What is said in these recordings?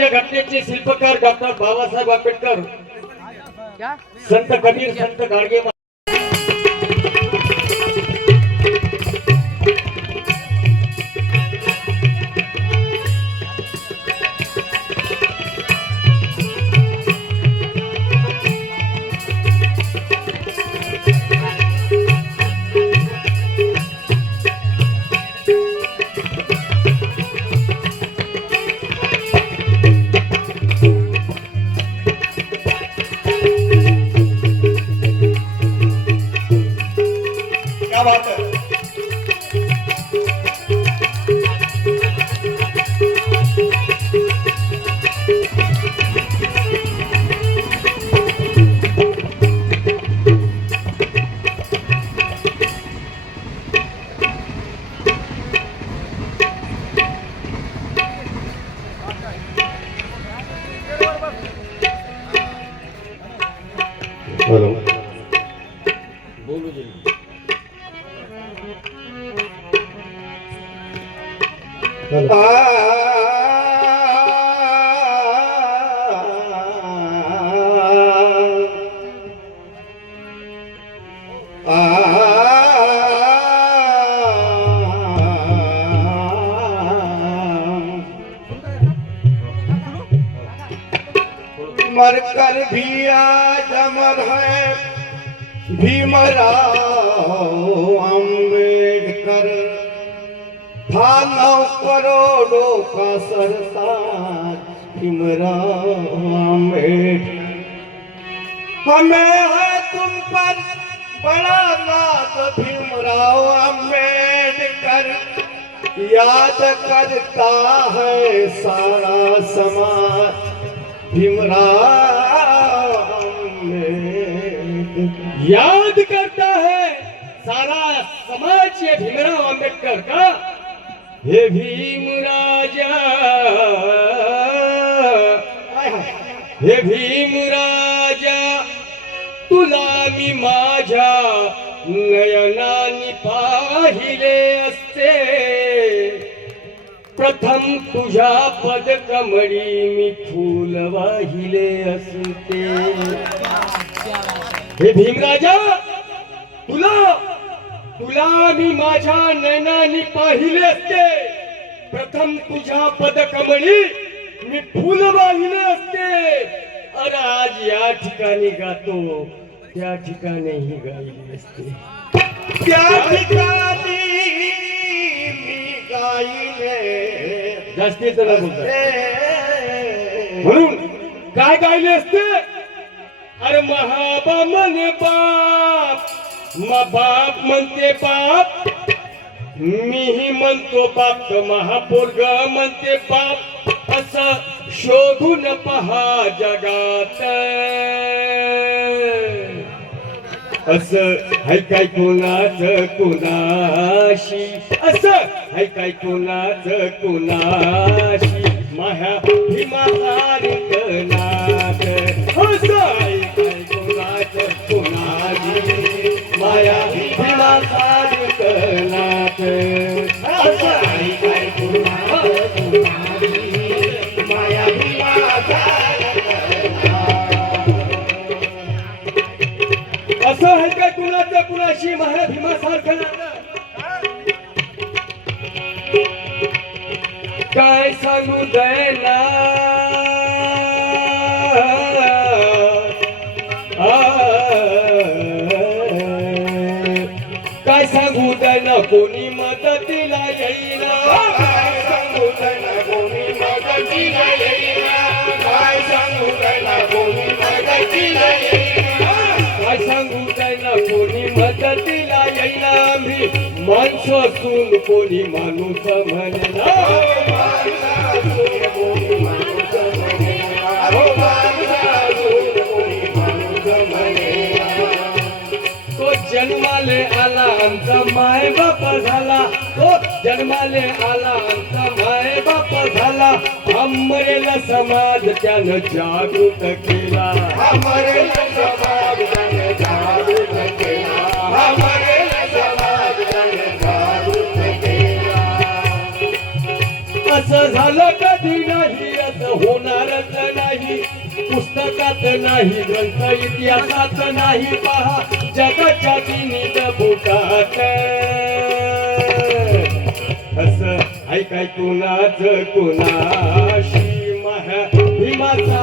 स्वराज्य घटनेचे शिल्पकार डॉक्टर बाबासाहेब आंबेडकर संत कबीर संत गाडगे मरकर भी आज अमर है भीमराव अम्बेडकर था नौ करोड़ों का सरताज अंबेडकर हमें है तुम पर बड़ा नाथ भीमराव अंबेडकर याद करता है सारा समाज भीमराव याद करता है सारा समाज ये भीमराव अंबेडकर का हे भीम राजा. हे भीम राजा तुला मी माझ्या नयनानी पाहिले असते. प्रथम तुझ्या पदकमळी मी फूल वाहिले असते. हे भीमराजा तुला तुला मी माझ्या नयनानी पाहिले असते. प्रथम तुझ्या पदकमळी मी फुल वाहिले असते. अरे आज या ठिकाणी गातो त्या ठिकाणीही गायले असते. त्या ठिकाणी मी गायले जास्तीच म्हणून काय गायले असते? अरे महाबा म्हणे बाप. म बाप म्हणते बाप. मीही म्हणतो बाप महापोरग म्हणते बाप. असं शोधून पहा जगात. असं हाय काय कोणाच कोणाशी? असं हाय काय कोणाच कोणाशी? माह्या भीमा काय सांगू दयना काय सांगू दयना कोणी मदतीला येईना? काय सांगू त्याला कोणी मदतीला येईना? काय सांगू त्याला कोणी मदतीला येईना? काय सांगू आम्ही माणसं असून कोणी माणूस म्हणेना तो जन्माले आला आमचा माय बाप झाला. तो जन्माले आला आमचा माय बाप झाला. अमरेला समाज त्यानं जागृत केला. हमारे समाज असं झालं कधी नाही असं होणारच नाही. पुस्तकात नाही ग्रंथ इतिहासात नाही पहा जगाच्या तिन्ही बोटात. असं ऐकाय कुणाच कुणाशी महा भीमाचा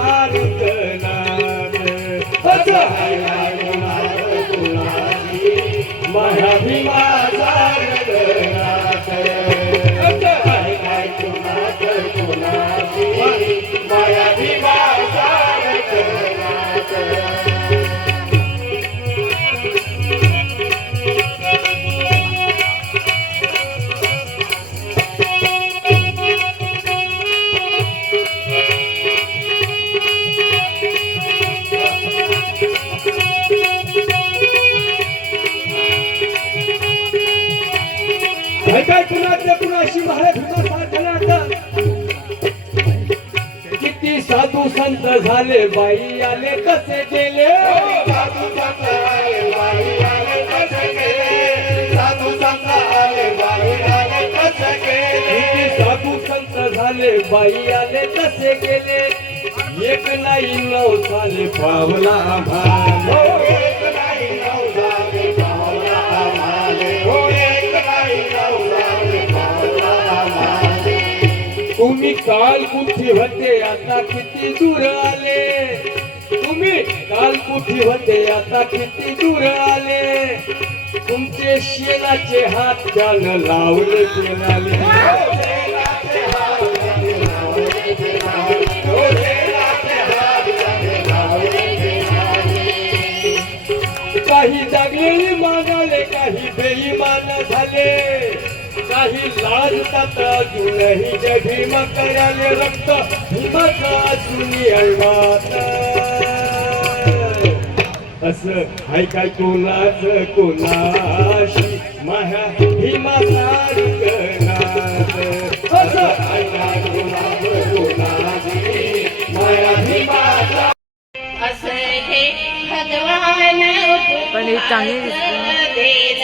असं ऐकाय कुणाच कुणाशी महा भीमाचा संत झाले बाई आले कसे गेले? साधू संत आले बाई आले कसे गेले साधू संत आले बाई आले कसे गेले साधू संत झाले बाई आले कसे गेले? एक नाही नऊ झाले पावला हो तुम्ही काल होते आता किती दूर आले? तुम्ही काल होते आता किती दूर आले? तुमचे शेणाचे हात त्यानं लावले पेनाले काही जागलेली मागाले काही बेईमान झाले. काही लाजतात अजूनही जय भीम कराले रक्त भीमाचा अजूनही अंगात असं हाय काय कोणाच कोणाशी माह्या भीमाचा रुगनाद असं हाय काय कोणाच कोणाशी माया असं हे भगवान पण ही चांगली